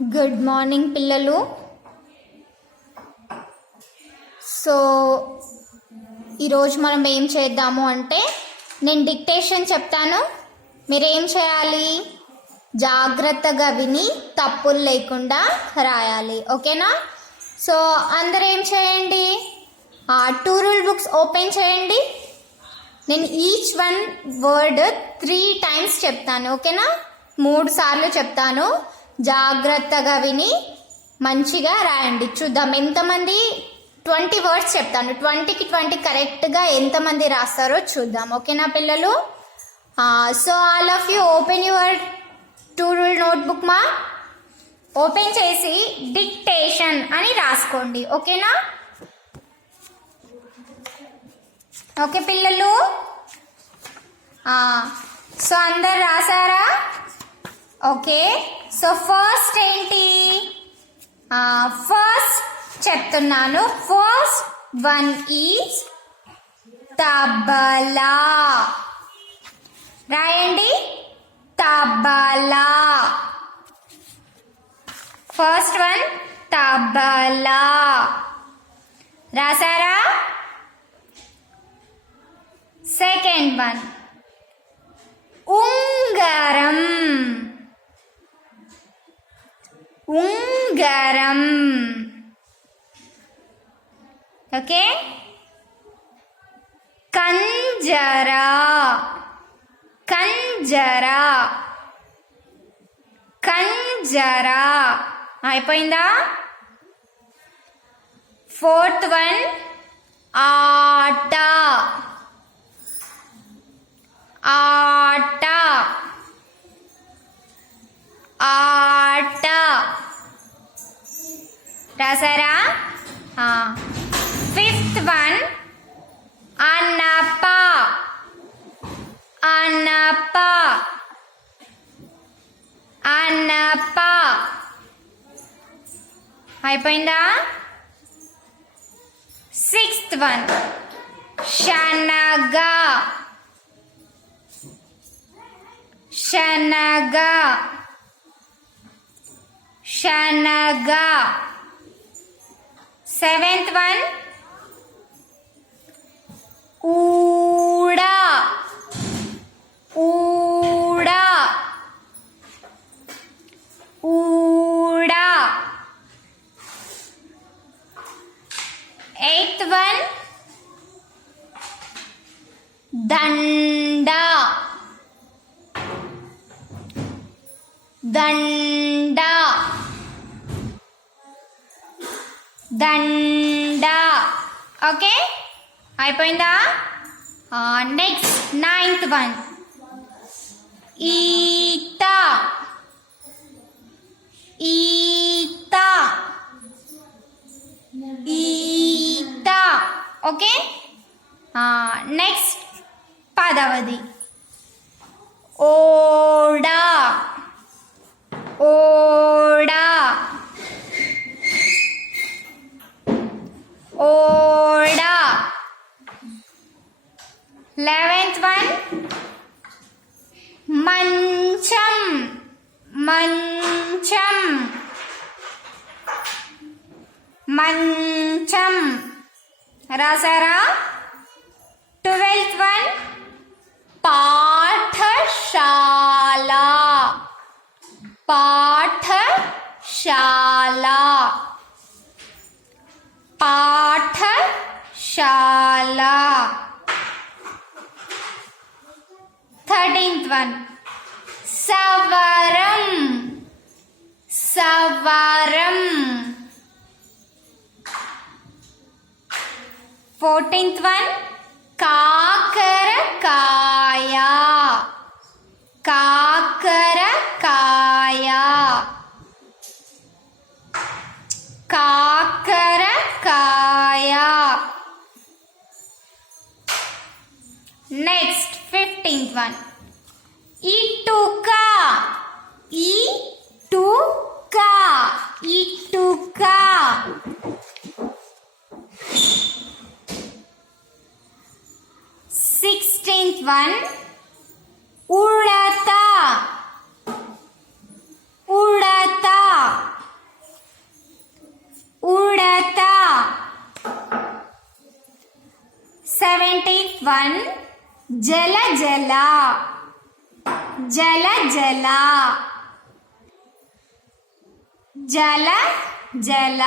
Good morning పిల్లలు. So ఈరోజు మనం ఏం చేద్దాము అంటే, నేను డిక్టేషన్ చెప్తాను, మీరేం చేయాలి, జాగ్రత్తగా విని తప్పులు లేకుండా రాయాలి. ఓకేనా? సో అందరూ ఏం చేయండి, 2 రూల్ బుక్స్ ఓపెన్ చేయండి. నేను ఈచ్ వన్ వర్డ్ 3 times చెప్తాను. ఓకేనా? 3 సార్లు చెప్తాను. జాగ్రత్తగా విని మంచిగా రాయండి. చూద్దాం ఎంతమంది 20 words చెప్తాను. 20కి 20 కరెక్ట్గా ఎంతమంది రాస్తారో చూద్దాం. ఓకేనా పిల్లలు? So all of you open your 2 rule notebook మా. ఓపెన్ చేసి డిక్టేషన్ అని రాసుకోండి. ఓకేనా? ఓకే పిల్లలు? సో అందరు రాసారా? ఓకే. సో ఫస్ట్ ఏంటి, ఫస్ట్ చెప్తున్నాను. ఫస్ట్ వన్ ఈజ్ తబలా. రాయండి, తబలా. ఫస్ట్ వన్ తబలా. రాసారా? సెకండ్ వన్ ఉంగరం. ఉంగరం. ఓకే. కంజరా. కంజరా. కంజరా. అయిపోయిందా? ఫోర్త్ వన్ ఆట. ఆట. ఆట. రాసారా? ఫిఫ్త్ వన్ అనప. అనప. అనప. అయిపోయిందా? సిక్స్త్ వన్ శనగ. శనగ. శనగ. Seventh one ఊడ. ఊడ. ఊడ. ఎయిత్ వన్ దండ. దండ. దండ. ఓకే, అయిపోయిందా? నెక్స్ట్ నైన్త్ వన్ ఈత. ఈత. ఈత. ఓకే. నెక్స్ట్ పదవది ఓడా. ఓడా. ఓడా. 11th వన్ మంచం. మంచం. మంచం. రాసారా? 12th వన్ పాఠశాల. పాఠశాల. పాఠశాల. 13th వన్ సవరం. సవరం. 14th వన్ కాకరకాయ. కాకరకాయ. కాకరకాయ. నెక్స్ట్ 15th వన్ ఇటుక. ఇటుక. ఇటుక. 16th వన్ ఉడత. ఉడత. వన్ జల జల జల జల జల జల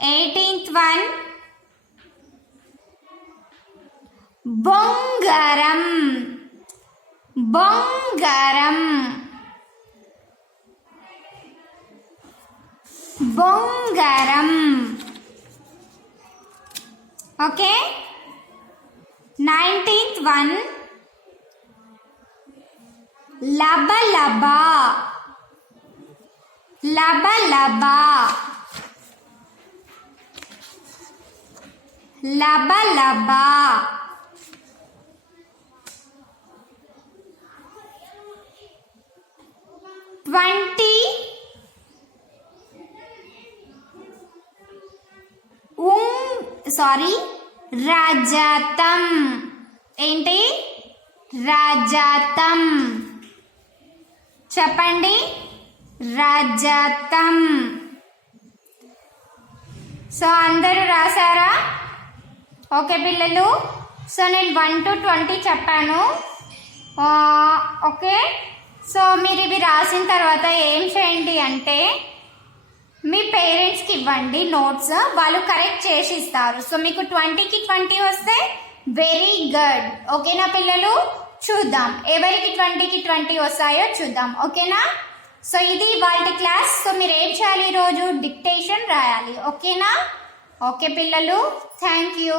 18th one బొంగరం బొంగరం బొంగరం ఓకే 19th one లబ లబ లబ లబ లబ లబ 20 రజతం ఏంటి రజతం చెప్పండి రజతం సో అందరూ రాసారా ఓకే పిల్లలు సో నేను 1 to 20 చెప్పాను ఓకే సో మీరు ఇవి రాసిన తర్వాత ఏం చేయండి అంటే మీ పేరెంట్స్కి ఇవ్వండి నోట్స్ వాళ్ళు కరెక్ట్ చేసి ఇస్తారు సో మీకు 20కి 20 వస్తే వెరీ గుడ్ ఓకేనా పిల్లలు చూద్దాం ఎవరికి 20కి 20 వస్తాయో చూద్దాం ఓకేనా సో ఇది వాళ్ళ క్లాస్ సో మీరు ఏం చేయాలి ఈరోజు డిక్టేషన్ రాయాలి ఓకేనా ఓకే పిల్లలు థ్యాంక్ యూ